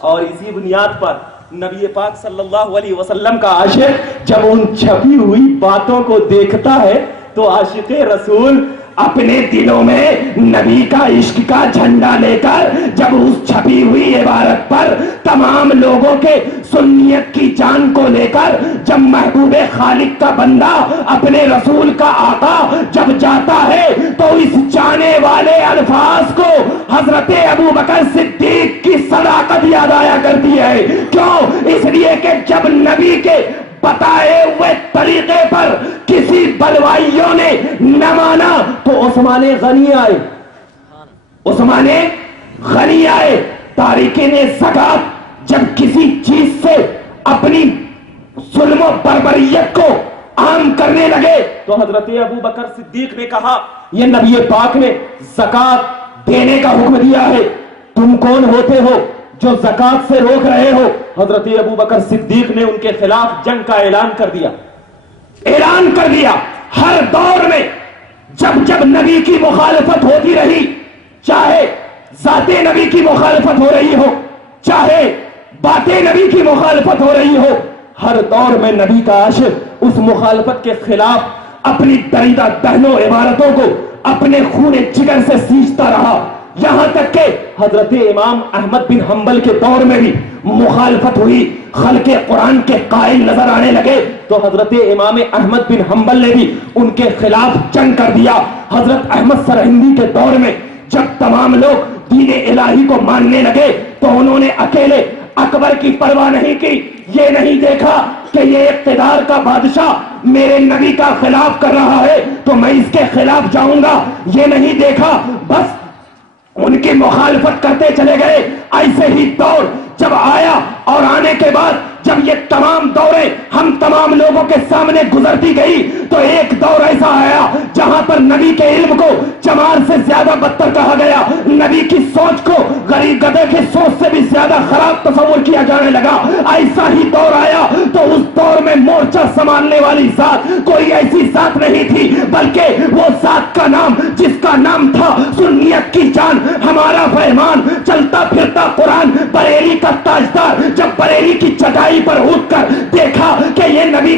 اور اسی بنیاد پر نبی پاک صلی اللہ علیہ وسلم کا عاشق جب ان چھپی ہوئی باتوں کو دیکھتا ہے تو عاشق رسول اپنے دلوں میں نبی کا عشق کا جھنڈا لے کر جب اس چھپی ہوئی عبارت پر تمام لوگوں کے سنیت کی جان کو لے کر جب محبوب خالق کا بندہ اپنے رسول کا آقا جب جاتا ہے تو اس جانے والے الفاظ کو حضرت ابو بکر صدیق کی صداقت یاد آیا کرتی ہے۔ کیوں؟ اس لیے کہ جب نبی کے بتائے ہوئے طریقے پر کسی بلوائیوں نے نہ مانا تو عثمان غنی آئے، عثمان غنی آئے، تارکین زکات جب کسی چیز سے اپنی ظلم و بربریت کو عام کرنے لگے تو حضرت ابو بکر صدیق نے کہا یہ نبی پاک نے زکات دینے کا حکم دیا ہے، تم کون ہوتے ہو جو زکات سے روک رہے ہو؟ حضرت ابو بکر صدیق نے ان کے خلاف جنگ کا اعلان کر دیا، اعلان کر دیا۔ ہر دور میں جب جب نبی کی مخالفت ہوتی رہی، چاہے ذات نبی کی مخالفت ہو رہی ہو، چاہے بات نبی کی مخالفت ہو رہی ہو، ہر دور میں نبی کا عاشق اس مخالفت کے خلاف اپنی دریدہ دہنوں عبارتوں کو اپنے خون جگر سے سینچتا رہا، یہاں تک کہ حضرت امام احمد بن حنبل کے دور میں بھی مخالفت ہوئی، خلق قرآن کے قائل نظر آنے لگے تو حضرت امام احمد بن حنبل نے بھی ان کے خلاف جنگ کر دیا۔ حضرت احمد سرہندی کے دور میں جب تمام لوگ دین الہی کو ماننے لگے تو انہوں نے اکیلے اکبر کی پرواہ نہیں کی، یہ نہیں دیکھا کہ یہ اقتدار کا بادشاہ میرے نبی کا خلاف کر رہا ہے تو میں اس کے خلاف جاؤں گا، یہ نہیں دیکھا، بس ان کی مخالفت کرتے چلے گئے۔ ایسے ہی دور جب آیا اور آنے کے بعد جب یہ تمام دوریں ہم تمام لوگوں کے سامنے گزرتی گئی تو ایک دور ایسا آیا جہاں پر نبی کے علم کو چمار سے زیادہ بدتر کہا گیا، نبی کی سوچ کو غریب گدھے کی سوچ سے بھی زیادہ خراب تصور کیا جانے لگا۔ ایسا ہی دور آیا تو اس دور میں مورچہ سنبھالنے والی ذات کوئی ایسی ذات نہیں تھی بلکہ وہ ذات کا نام جس کا نام تھا سنیت کی جان، ہمارا فرمان، چلتا پھرتا قرآن، بریلی کا تاجدار، جب بریلی کی چٹائی پر اٹھ کر دیکھا کہ یہ نبی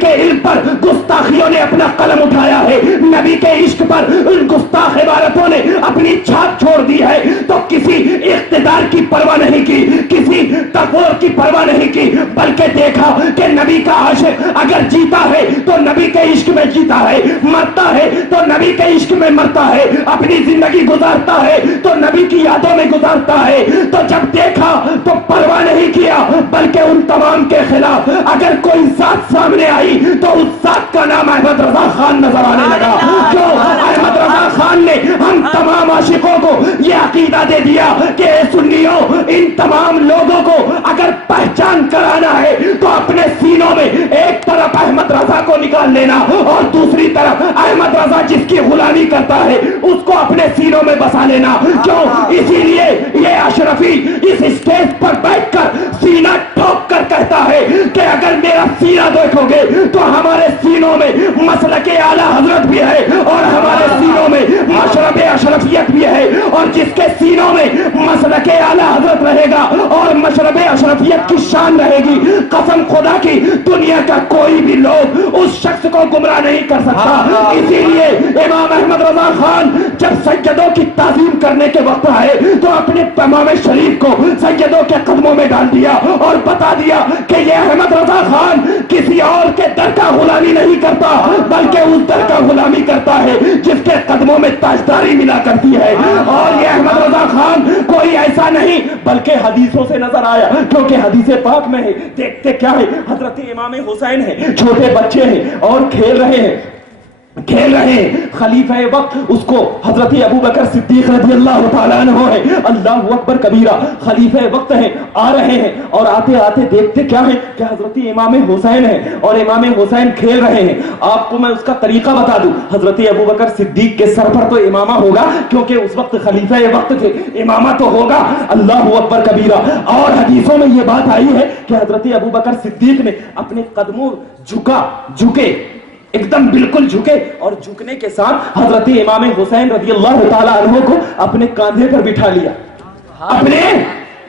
کے علم پر گستاخیوں نے اپنا قلم اٹھایا ہے، نبی کے عشق پر ان گستاخ عبارتوں نے اپنی چھاپ چھوڑ دی ہے تو کسی اقتدار کی پرواہ نہیں کی، کسی تقویر کی پرواہ نہیں کی، بلکہ دیکھا کہ نبی کا عاشق اگر جیتا ہے تو نبی کے عشق میں جیتا ہے، مرتا ہے تو نبی کے عشق میں مرتا ہے، اپنی زندگی گزارتا ہے تو نبی کی یادوں میں گزارتا ہے۔ تو جب دیکھا تو پرواہ نہیں کیا بلکہ ان تمام کے خلاف اگر کوئی ذات سامنے آئی تو اس ذات کا نام احمد رضا خان نظر آنے لگا۔ جو احمد رضا خان نے ہم تمام عاشقوں کو یہ عقیدہ دے دیا کہ اے سنیوں، ان تمام لوگوں کو اگر پہچان کرانا ہے تو اپنے سینوں میں ایک طرف احمد رضا کو نکال لینا اور دوسری طرف احمد رضا جس کی غلامی کرتا ہے اس کو اپنے سینوں میں بسا لینا۔ کیوں؟ اسی لیے یہ اشرفی اس اسٹیج پر بیٹھ کر سینہ ٹھوک کر کہتا ہے کہ اگر میرا سینہ دیکھو گے تو ہمارے سینوں میں مسلک اعلیٰ حضرت بھی ہے اور ہمارے سینوں میں مشرب اشرفیت بھی ہے، اور جس کے سینوں میں مسلک اعلیٰ حضرت رہے گا اور مشرب اشرفیت کی شان رہے گی، قسم خدا کی دنیا کا کوئی بھی لوگ اس شخص کو گمراہ نہیں کر سکتا۔ اسی لیے امام احمد رضا خان جب سیدوں کی تعظیم کرنے کے وقت آئے تو اپنے امام شریف کو سیدوں کے قدموں میں ڈال دیا اور بتا دیا کہ یہ احمد رضا خان کسی اور کے در کا غلامی نہیں کرتا بلکہ اس در کا غلامی کرتا ہے جس کے قدموں میں تاجداری ملا کرتی ہے، اور یہ احمد رضا خان کوئی ایسا نہیں بلکہ حدیثوں سے نظر آیا، کیونکہ حدیث پاک میں ہے، دیکھتے کیا ہے، حضرت امام حسین ہے، چھوٹے بچے ہیں اور کھیل رہے ہیں، کھیل رہے ہیں. خلیفہ وقت اس کو حضرت ابو بکر صدیق رضی اللہ تعالیٰ عنہ ہے. اللہ اکبر کبیرہ. خلیفہ وقت ہیں, آ رہے ہیں اور آتے آتے دیکھتے کیا ہے کہ حضرت امام حسین ہے اور امام حسین کھیل رہے ہیں. آپ کو میں اس کا طریقہ بتا دوں. حضرت ابو بکر صدیق کے سر پر تو امامہ ہوگا کیونکہ اس وقت خلیفہ وقت تھے, امامہ تو ہوگا. اللہ اکبر کبیرہ. اور حدیثوں میں یہ بات آئی ہے کہ حضرت ابو بکر صدیق نے اپنے قدموں جھکے ایک دم بالکل جھکے اور جھکنے کے ساتھ حضرت امام حسین رضی اللہ تعالیٰ عنہ کو اپنے کاندھے پر بٹھا لیا, اپنے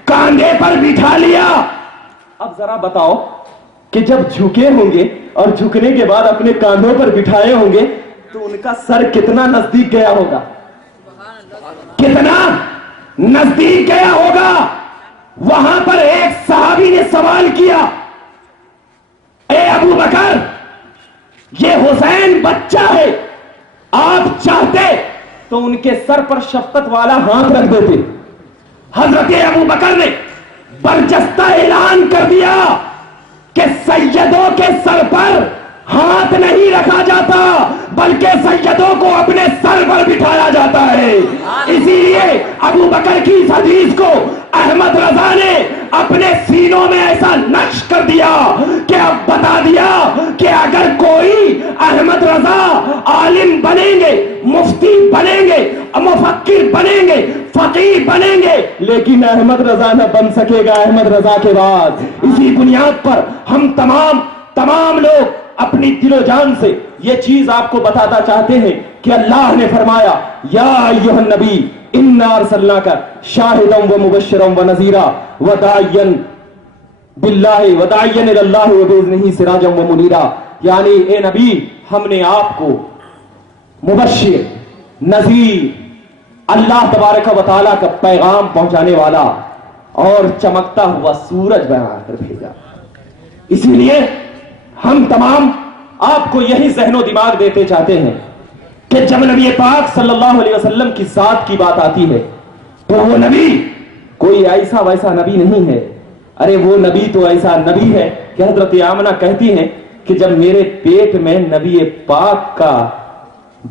کاندھے پر بٹھا لیا. اب ذرا بتاؤ کہ جب جھکے ہوں گے اور جھکنے کے بعد اپنے کاندھوں پر بٹھائے ہوں گے تو ان کا سر کتنا نزدیک گیا ہوگا, کتنا نزدیک گیا ہوگا. وہاں پر ایک صحابی نے سوال کیا, اے ابو بکر یہ حسین بچہ ہے, آپ چاہتے تو ان کے سر پر شفقت والا ہاتھ رکھ دیتے. حضرت ابو بکر نے برجستہ اعلان کر دیا کہ سیدوں کے سر پر ہاتھ نہیں رکھا جاتا بلکہ سیدوں کو اپنے سر پر بٹھایا جاتا ہے. اسی لیے ابو بکر کی اس حدیث کو احمد رضا نے اپنے سینوں میں ایسا نقش کر دیا کہ اب بتا دیا کہ اگر کوئی احمد رضا عالم بنیں گے, مفتی بنیں گے, مفکر بنیں گے, فقیہ بنیں گے, لیکن احمد رضا نہ بن سکے گا احمد رضا کے بعد. اسی بنیاد پر ہم تمام لوگ اپنی دل و جان سے یہ چیز آپ کو بتاتا چاہتے ہیں کہ اللہ نے فرمایا یا ایھا النبی انا ارسلناک شاہدا ومبشرا ونذیرا وداعیا باللہ وداعیا الی اللہ وباذنہ سراجا ومنیرا. یعنی اے نبی ہم نے آپ کو مبشر, نذیر, اللہ تبارک و تعالیٰ کا پیغام پہنچانے والا اور چمکتا ہوا سورج بنا کر بھیجا. اسی لیے ہم تمام آپ کو یہی ذہن و دماغ دیتے چاہتے ہیں کہ جب نبی پاک صلی اللہ علیہ وسلم کی ذات کی بات آتی ہے تو وہ نبی کوئی ایسا ویسا نبی نہیں ہے. ارے وہ نبی تو ایسا نبی ہے کہ حضرت آمنہ کہتی ہیں کہ جب میرے پیٹ میں نبی پاک کا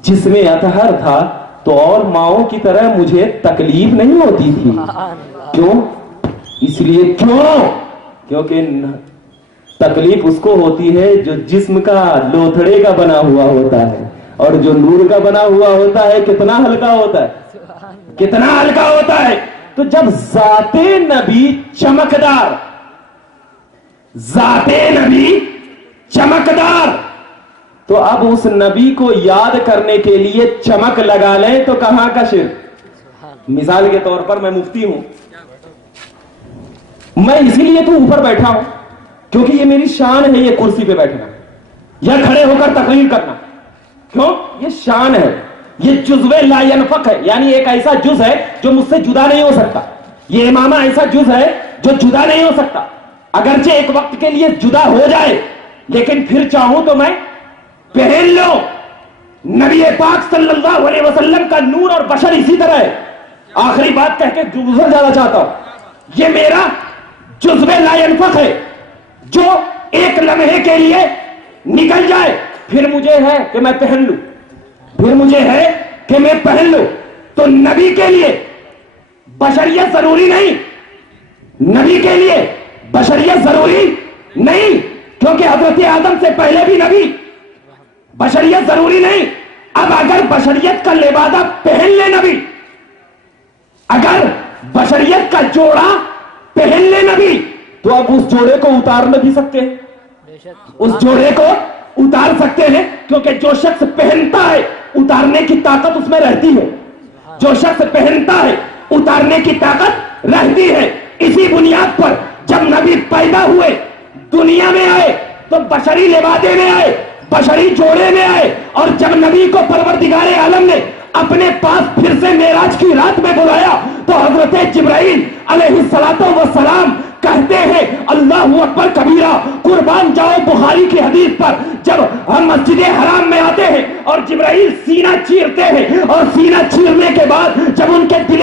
جسم اطہر تھا تو اور ماؤں کی طرح مجھے تکلیف نہیں ہوتی تھی. کیوں؟ اس لیے کیونکہ تکلیف اس کو ہوتی ہے جو جسم کا لوتھڑے کا بنا ہوا ہوتا ہے اور جو نور کا بنا ہوا ہوتا ہے کتنا ہلکا ہوتا ہے, کتنا ہلکا ہوتا ہے. تو جب ذات نبی چمکدار, ذات نبی چمکدار, تو اب اس نبی کو یاد کرنے کے لیے چمک لگا لیں تو کہاں کا شرک. مثال کے طور پر میں مفتی ہوں, میں اسی لیے تو اوپر بیٹھا ہوں کیونکہ یہ میری شان ہے یہ کرسی پہ بیٹھنا یا کھڑے ہو کر تقریر کرنا. کیوں؟ یہ شان ہے, یہ جزو لا ينفق ہے, یعنی ایک ایسا جز ہے جو مجھ سے جدا نہیں ہو سکتا. یہ امامہ ایسا جز ہے جو جدا نہیں ہو سکتا, اگرچہ ایک وقت کے لیے جدا ہو جائے لیکن پھر چاہوں تو میں پہن لو. نبی پاک صلی اللہ علیہ وسلم کا نور اور بشر اسی طرح ہے. آخری بات کہہ کے گزر جانا چاہتا ہوں, یہ میرا جزو لا ينفق ہے جو ایک لمحے کے لیے نکل جائے پھر مجھے ہے کہ میں پہن لوں, پھر مجھے ہے کہ میں پہن لوں. تو نبی کے لیے بشریت ضروری نہیں, نبی کے لیے بشریت ضروری نہیں کیونکہ حضرت آدم سے پہلے بھی نبی, بشریت ضروری نہیں. اب اگر بشریت کا لبادہ پہن لے نبی, اگر بشریت کا جوڑا پہن لے نبی تو اب اس جوڑے کو اتار نہیں سکتے, اس جوڑے کو اتار سکتے ہیں کیونکہ جو شخص پہنتا ہے اتارنے کی طاقت اس میں رہتی ہے, جو شخص پہنتا ہے اتارنے کی طاقت رہتی ہے. اسی بنیاد پر جب نبی پیدا ہوئے دنیا میں آئے تو بشری لبادے میں آئے, بشری جوڑے میں آئے, اور جب نبی کو پروردگار عالم نے اپنے پاس پھر سے معراج کی رات میں بلایا تو حضرت جبرائیل علیہ الصلوۃ والسلام کہتے ہیں اللہ اکبر کبیرہ, قربان جاؤ بخاری کی حدیث پر, جب ہم مسجد حرام میں آتے ہیں اور جبرائیل سینہ چیرتے ہیں اور سینہ چیرنے کے بعد جب ان کے دل